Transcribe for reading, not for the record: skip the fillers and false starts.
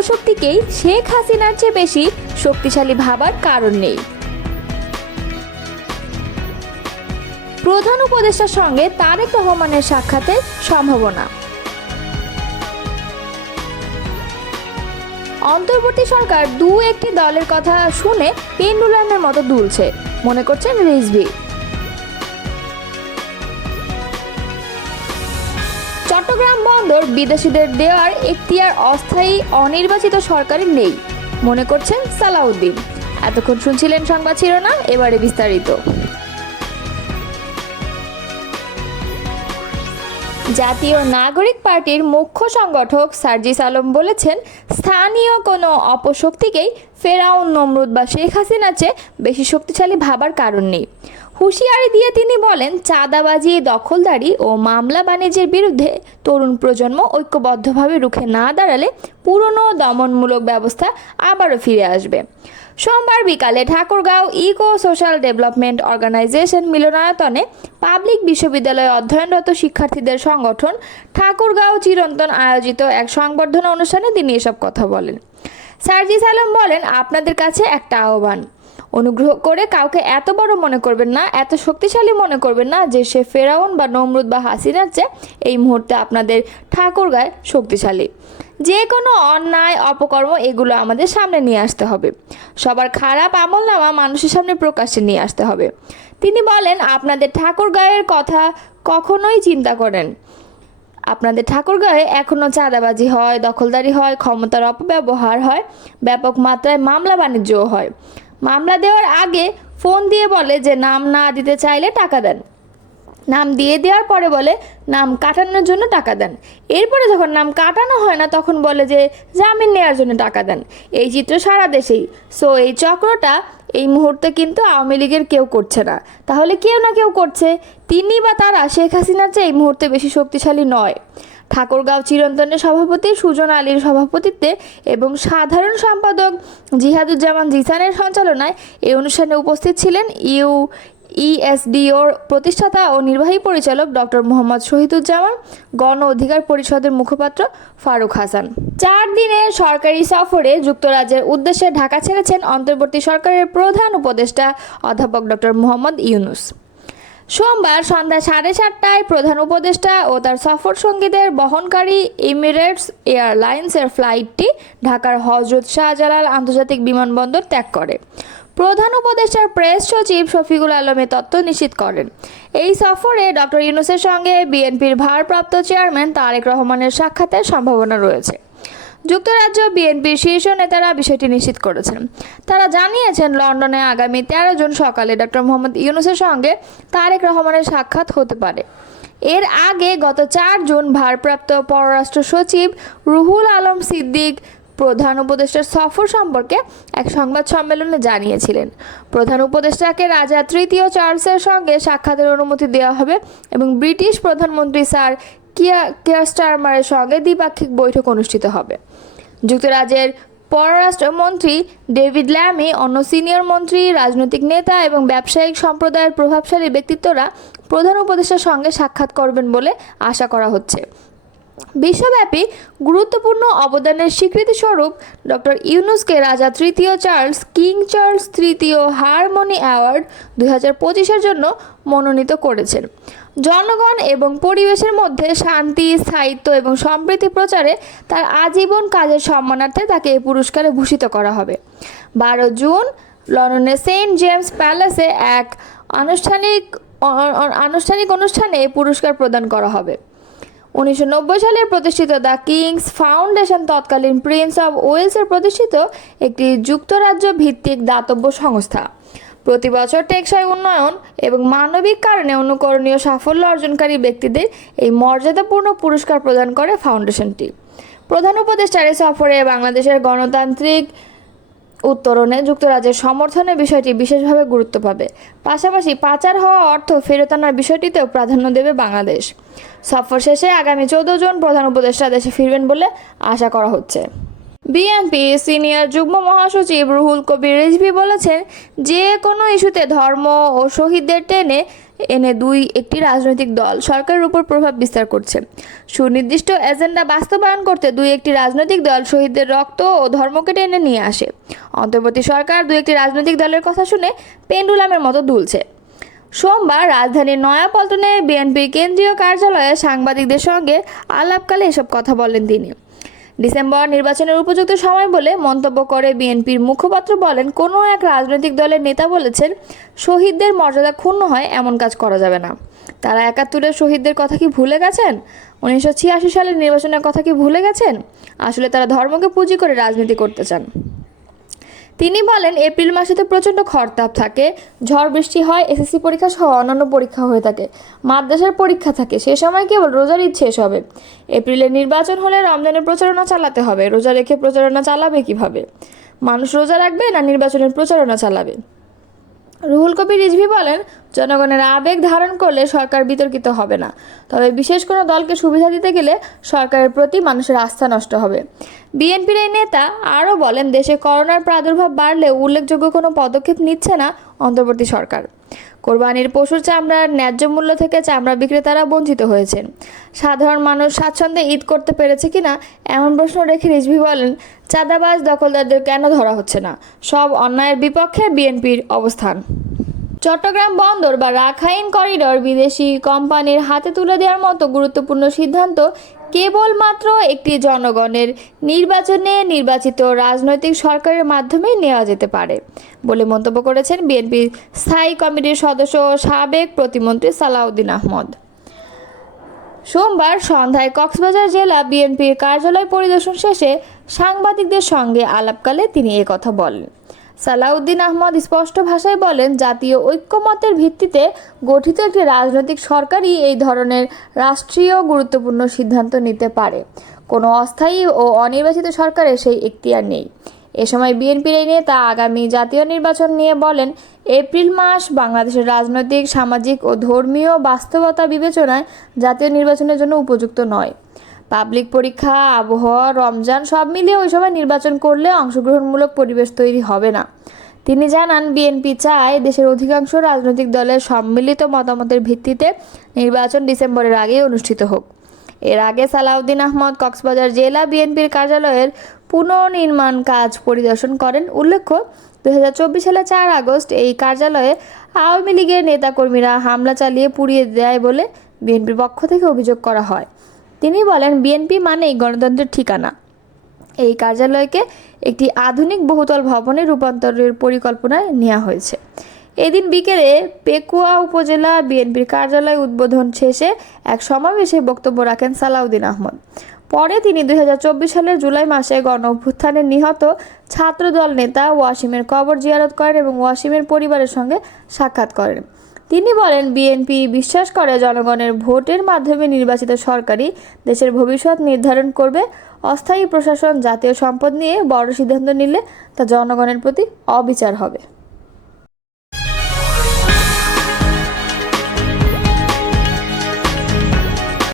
অপশক্তিকেই শেখ হাসিনার চেয়ে বেশি শক্তিশালী ভাবার কারণ নেই। প্রধান উপদেষ্টার সঙ্গে তারেক রহমানের সাক্ষাতের সম্ভাবনা। অন্তর্বর্তী সরকার একটি দলের কথা শুনে পেন্ডুলামের মতো দুলছে, মনে করছেন রিজভী। চট্টগ্রাম বন্দর বিদেশিদের দেওয়ার এখতিয়ার অস্থায়ী অনির্বাচিত সরকারের নেই, মনে করছেন সালাউদ্দিন। এতক্ষণ শুনছিলেন সংবাদ শিরোনাম, এবারে বিস্তারিত। জাতীয় নাগরিক পার্টির মুখ্য সংগঠক সার্জিস আলম বলেছেন, স্থানীয় কোনো অপশক্তিকেই ফেরাউন, নমরুদ বা শেখ হাসিনার চেয়ে বেশি শক্তিশালী ভাবার কারণ নেই। হুঁশিয়ারি দিয়ে তিনি বলেন, চাঁদাবাজি, দখলদারি ও মামলা বাণিজ্যের বিরুদ্ধে তরুণ প্রজন্ম ঐক্যবদ্ধভাবে রুখে না দাঁড়ালে পুরনো দমনমূলক ব্যবস্থা আবারও ফিরে আসবে। সোমবার বিকালে Thakurgaon eco social development organization মিলনায়তনে পাবলিক বিশ্ববিদ্যালয়ে অধ্যয়নরত শিক্ষার্থীদের সংগঠন ঠাকুরগাঁও চিরন্তন আয়োজিত এক সংবর্ধনা অনুষ্ঠানে তিনি এসব কথা বলেন। সার্জিস আলম বলেন, আপনাদের কাছে একটা আহ্বান, অনুগ্রহ করে কাউকে এত বড় মনে করবেন না, এত শক্তিশালী মনে করবেন না যে সে ফেরাউন বা নমরুদ বা হাসিনার চেয়ে এই মুহূর্তে আপনাদের ঠাকুরগাঁয় শক্তিশালী। যে কোনো অন্যায়, অপকর্ম এগুলো আমাদের সামনে নিয়ে আসতে হবে। সবার খারাপ আমলনামা মানুষের সামনে প্রকাশ্যে নিয়ে আসতে হবে। তিনি বলেন, আপনাদের ঠাকুরগাঁয়ের কথা কখনোই চিন্তা করেন। আপনাদের ঠাকুরগাঁয়ে এখনও চাঁদাবাজি হয়, দখলদারি হয়, ক্ষমতার অপব্যবহার হয়, ব্যাপক মাত্রায় মামলা বাণিজ্যও হয়। মামলা দেওয়ার আগে ফোন দিয়ে বলে যে নাম না দিতে চাইলে টাকা দেন, নাম দিয়ে দেওয়ার পরে বলে নাম কাটানোর জন্য টাকা দেন, এরপরে যখন নাম কাটানো হয় না তখন বলে যে জামিন নেওয়ার জন্য টাকা দেন। এই চিত্র সারা দেশেই। সো এই চক্রটা এই মুহূর্তে কিন্তু আওয়ামী লীগের কেউ করছে না, তাহলে কেউ না কেউ করছে। তিনি বা তারা শেখ হাসিনার চেয়ে এই মুহূর্তে বেশি শক্তিশালী নয়। ঠাকুরগাঁও চিরন্তনের সভাপতি সুজন আলীর সভাপতিত্বে এবং সাধারণ সম্পাদক জিহাদুজ্জামান জিসানের সঞ্চালনায় এই অনুষ্ঠানে উপস্থিত ছিলেন ইএসডিওর প্রতিষ্ঠাতা ও নির্বাহী পরিচালক ডক্টর মোহাম্মদ শহীদুজ্জামান, গণ অধিকার পরিষদের মুখপাত্র ফারুক হাসান। 4 দিনের সরকারি সফরে যুক্তরাজ্যের উদ্দেশ্যে ঢাকা ছেড়েছেন অন্তর্বর্তী সরকারের প্রধান উপদেষ্টা অধ্যাপক ডক্টর মোহাম্মদ ইউনূস। সোমবার সন্ধ্যা 7:30টায় প্রধান উপদেষ্টা ও তার সফর সঙ্গীদের বহনকারী এমিরেটস এয়ারলাইন্সের ফ্লাইটটি ঢাকার হজরত শাহজালাল আন্তর্জাতিক বিমানবন্দর ত্যাগ করে। প্রধান উপদেষ্টার প্রেস সচিব শফিকুল আলম এ তথ্য নিশ্চিত করেন। এই সফরে ডক্টর ইউনূসের সঙ্গে বিএনপির ভারপ্রাপ্ত চেয়ারম্যান তারেক রহমানের সাক্ষাতের সম্ভাবনা রয়েছে। যুক্তরাজ্য বিএনপির শীর্ষ নেতারা বিষয়টি নিশ্চিত করেছেন। তারা জানিয়েছেন, লন্ডনে আগামী 13 জুন সকালে ডক্টর মোহাম্মদ ইউনূসের সঙ্গে তারেক রহমানের সাক্ষাৎ হতে পারে। এর আগে গত 4 জুন ভারপ্রাপ্ত পররাষ্ট্র সচিব রুহুল আলম সিদ্দিক প্রধান উপদেষ্টার সফর সম্পর্কে এক সংবাদ সম্মেলনে জানিয়েছিলেন, প্রধান উপদেষ্টাকে রাজা তৃতীয় চার্লসের সঙ্গে সাক্ষাতের অনুমতি দেওয়া হবে এবং ব্রিটিশ প্রধানমন্ত্রী স্যার কিয়ার স্টারমারের সঙ্গে দ্বিপাক্ষিক বৈঠক অনুষ্ঠিত হবে। যুক্তরাজ্যের পররাষ্ট্রমন্ত্রী ডেভিড ল্যামি, অন্য সিনিয়র মন্ত্রী, রাজনৈতিক নেতা এবং ব্যবসায়িক সম্প্রদায়ের প্রভাবশালী ব্যক্তিত্বরা প্রধান উপদেষ্টার সঙ্গে সাক্ষাৎ করবেন বলে আশা করা হচ্ছে। বিশ্বব্যাপী গুরুত্বপূর্ণ অবদানের স্বীকৃতিস্বরূপ ডক্টর ইউনূসকে রাজা তৃতীয় চার্লস কিং চার্লস তৃতীয় হারমোনি অ্যাওয়ার্ড 2025-এর জন্য মনোনীত করেছেন। জনগণ এবং পরিবেশের মধ্যে শান্তি, স্থায়িত্ব এবং সম্প্রীতি প্রচারে তার আজীবন কাজের সম্মানার্থে তাকে এই পুরস্কারে ভূষিত করা হবে। 12 জুন লন্ডনের সেন্ট জেমস প্যালেসে এক আনুষ্ঠানিক অনুষ্ঠানে এই পুরস্কার প্রদান করা হবে। 1990 সালে প্রতিষ্ঠিত দ্য কিংস ফাউন্ডেশন তৎকালীন প্রিন্স অব ওয়েলসের প্রতিষ্ঠিত একটি যুক্তরাজ্য ভিত্তিক দাতব্য সংস্থা। প্রতি বছর টেকসই উন্নয়ন এবং মানবিক কারণে অনুকরণীয় সাফল্য অর্জনকারী ব্যক্তিদের এই মর্যাদাপূর্ণ পুরস্কার প্রদান করে ফাউন্ডেশনটি। প্রধান উপদেষ্টার সফরে বাংলাদেশের গণতান্ত্রিক উত্তরণে যুক্তরাজ্যের সমর্থনের বিষয়টি বিশেষভাবে গুরুত্ব পাবে। পাশাপাশি পাচার হওয়া অর্থ ফেরত আনার বিষয়টিতেও প্রাধান্য দেবে বাংলাদেশ। সফর শেষে আগামী 14 জুন প্রধান উপদেষ্টা দেশে ফিরবেন বলে আশা করা হচ্ছে। বিএনপি সিনিয়র যুগ্ম মহাসচিব রুহুল কবির রিজভী বলেছেন, যে কোনো ইস্যুতে ধর্ম ও শহীদদের টেনে এনে একটি রাজনৈতিক দল সরকারের উপর প্রভাব বিস্তার করছে। সুনির্দিষ্ট এজেন্ডা বাস্তবায়ন করতে একটি রাজনৈতিক দল শহীদদের রক্ত ও ধর্মকে টেনে নিয়ে আসে। অন্তর্বর্তী সরকার একটি রাজনৈতিক দলের কথা শুনে পেন্ডুলামের মতো দুলছে। সোমবার রাজধানীর নয়াপল্টনে বিএনপির কেন্দ্রীয় কার্যালয়ে সাংবাদিকদের সঙ্গে আলাপকালে এসব কথা বলেন তিনি। ডিসেম্বর নির্বাচনের উপযুক্ত সময় বলে মন্তব্য করে বিএনপির মুখপাত্র বলেন, কোনো এক রাজনৈতিক দলের নেতা বলেছেন, শহীদদের মর্যাদা ক্ষুণ্ণ হয় এমন কাজ করা যাবে না। তারা ৭১-এর শহীদদের কথা কি ভুলে গেছেন? ১৯৮৬ সালের নির্বাচনের কথা কি ভুলে গেছেন? আসলে তারা ধর্মকে পুঁজি করে রাজনীতি করতে চান। তিনি বলেন, এপ্রিল মাসে তো প্রচণ্ড খরতাপ থাকে, ঝড় বৃষ্টি হয়, এসএসসি পরীক্ষা সহ অন্যান্য পরীক্ষা হয়ে থাকে, মাদ্রাসার পরীক্ষা থাকে, সে সময় কেবল রোজার ঈদ শেষ হবে। এপ্রিলে নির্বাচন হলে রমজানের প্রচারণা চালাতে হবে, রোজা রেখে প্রচারণা চালাবে কিভাবে? মানুষ রোজা রাখবে না নির্বাচনের প্রচারণা চালাবে? রুহুল কবির রিজভী বলেন, জনগণের আবেগ ধারণ করলে সরকার বিতর্কিত হবে না, তবে বিশেষ কোনো দলকে সুবিধা দিতে গেলে সরকারের প্রতি মানুষের আস্থা নষ্ট হবে। বিএনপির এই নেতা আরও বলেন, দেশে করোনার প্রাদুর্ভাব বাড়লেও উল্লেখযোগ্য কোনো পদক্ষেপ নিচ্ছে না অন্তর্বর্তী সরকার। কোরবানির পশুর চামড়ার ন্যায্য মূল্য থেকে চামড়া বিক্রেতারা বঞ্চিত হয়েছেন। সাধারণ মানুষ স্বাচ্ছন্দ্যে ঈদ করতে পেরেছে কিনা এমন প্রশ্ন রেখে রিজভী বলেন, চাঁদাবাজ দখলদারদের কেন ধরা হচ্ছে না? সব অন্যায়ের বিপক্ষে বিএনপির অবস্থান। চট্টগ্রাম বন্দর বা রাখাইন করিডর বিদেশি কোম্পানির হাতে তুলে দেওয়ার মতো গুরুত্বপূর্ণ সিদ্ধান্ত কেবলমাত্র একটি জনগণের নির্বাচনে নির্বাচিত রাজনৈতিক সরকারের মাধ্যমেই নেওয়া যেতে পারে বলে মন্তব্য করেছেন বিএনপির স্থায়ী কমিটির সদস্য ও সাবেক প্রতিমন্ত্রী সালাউদ্দিন আহমদ। সোমবার সন্ধ্যায় কক্সবাজার জেলা বিএনপির কার্যালয় পরিদর্শন শেষে সাংবাদিকদের সঙ্গে আলাপকালে তিনি একথা বলেন। সালাউদ্দিন আহমদ স্পষ্ট ভাষায় বলেন, জাতীয় ঐক্যমতের ভিত্তিতে গঠিত একটি রাজনৈতিক সরকারই এই ধরনের রাষ্ট্রীয় গুরুত্বপূর্ণ সিদ্ধান্ত নিতে পারে। কোনো অস্থায়ী ও অনির্বাচিত সরকারের সেই এখতিয়ার নেই। এ সময় বিএনপির এই নেতা আগামী জাতীয় নির্বাচন নিয়ে বলেন, এপ্রিল মাস বাংলাদেশের রাজনৈতিক, সামাজিক ও ধর্মীয় বাস্তবতা বিবেচনায় জাতীয় নির্বাচনের জন্য উপযুক্ত নয়। পাবলিক পরীক্ষা, আবহাওয়া, রমজান সব মিলিয়ে ওই সময় নির্বাচন করলে অংশগ্রহণমূলক পরিবেশ তৈরি হবে না। তিনি জানান, বিএনপি চায় দেশের অধিকাংশ রাজনৈতিক দলের সম্মিলিত মতামতের ভিত্তিতে নির্বাচন ডিসেম্বরের আগেই অনুষ্ঠিত হোক। এর আগে সালাউদ্দিন আহমদ কক্সবাজার জেলা বিএনপির কার্যালয়ের পুনর্নির্মাণ কাজ পরিদর্শন করেন। উল্লেখ্য, ২০২৪ সালের ৪ আগস্ট এই কার্যালয়ে আওয়ামী লীগের নেতাকর্মীরা হামলা চালিয়ে পুড়িয়ে দেয় বলে বিএনপির পক্ষ থেকে অভিযোগ করা হয়। তিনি বলেন, বিএনপি মানেই গণতন্ত্রের ঠিকানা। এই কার্যালয়কে একটি আধুনিক বহুতল ভবনে রূপান্তরের পরিকল্পনায় নেওয়া হয়েছে। এদিন বিকেলে পেকুয়া উপজেলা বিএনপির কার্যালয় উদ্বোধন শেষে এক সমাবেশে বক্তব্য রাখেন সালাউদ্দিন আহমদ। পরে তিনি ২০২৪ সালের জুলাই মাসে গণ অভ্যুত্থানে নিহত ছাত্রদল নেতা ওয়াসিমের কবর জিয়ারত করেন এবং ওয়াসিমের পরিবারের সঙ্গে সাক্ষাৎ করেন। তিনি বলেন, বিএনপি বিশ্বাস করে জনগণের ভোটের মাধ্যমে নির্বাচিত সরকারই দেশের ভবিষ্যৎ নির্ধারণ করবে। অস্থায়ী প্রশাসন জাতীয় সম্পদ নিয়ে বড় সিদ্ধান্ত নিলে তা জনগণের প্রতি অবিচার হবে।